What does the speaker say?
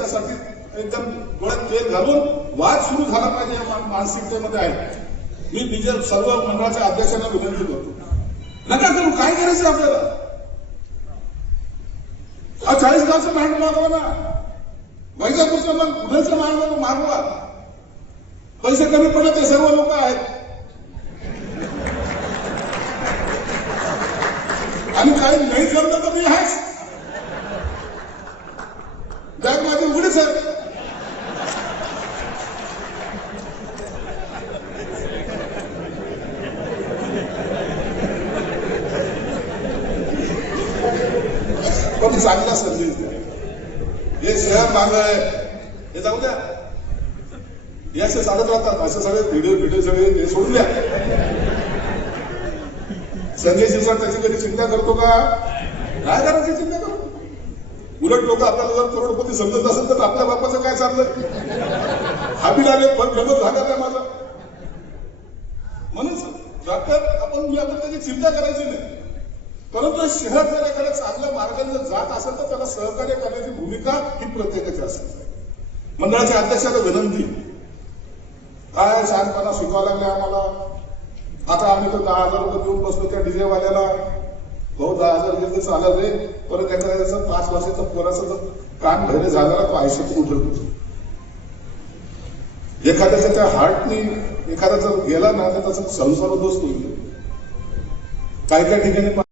याच्यासाठी एकदम डोळ्यात तेल घालून वाद सुरू झाला पाहिजे या मानसिकतेमध्ये आहे. मी बीजे सर्व मंडळाच्या अध्यक्षांना विनंती करतो. नका करू काय करायचं आपल्याला? हा चाळीस गावचं मांड मागवा ना. वैजापूरचं मग पुण्याचं मांड मागवा. पैसे कमी पडले ते सर्व लोक आहेत. आणि काही नाही जमलं तर मी आहेच बॅग माझी उघडीच आहे पण चांगला संदेश द्या हे शहर माग आहे हे जाऊ द्या हे असे चालत राहतात असे सगळे व्हिडिओ व्हिडिओ सगळे हे सोडून द्या संजय दिवसात त्याची कधी चिंता करतो का काय करायची चिंता करतो उलट लोक आपल्याला जर करोडपती समजत असेल तर आपल्या बापाचं काय चाललं हाबी लागले पण गमत झाला काय माझा म्हणून डॉक्टर आपण आपण त्याची चिंता करायची नाही परंतु शहर जर एखाद्या चांगल्या मार्गाने जर जात असेल तर त्याला सहकार्य करण्याची भूमिका ही प्रत्येकाची असते. मंडळाच्या अध्यक्षाला विनंती. काय शहाणपणा शिकवायला लागले आम्हाला. आता आम्ही तर दहा हजार रुपये देऊन बसलो त्या डीजे वाल्याला. भाऊ दहा हजार घेतले चालत रे. परत त्याचा पाच वर्षाचं पोराचं तर कान भरले झालेला तो आयुष्यात एखाद्याच्या त्या हार्टनी एखादा जर गेला ना तर त्याचा संसार उद्ध्वस्त होईल. काही काही ठिकाणी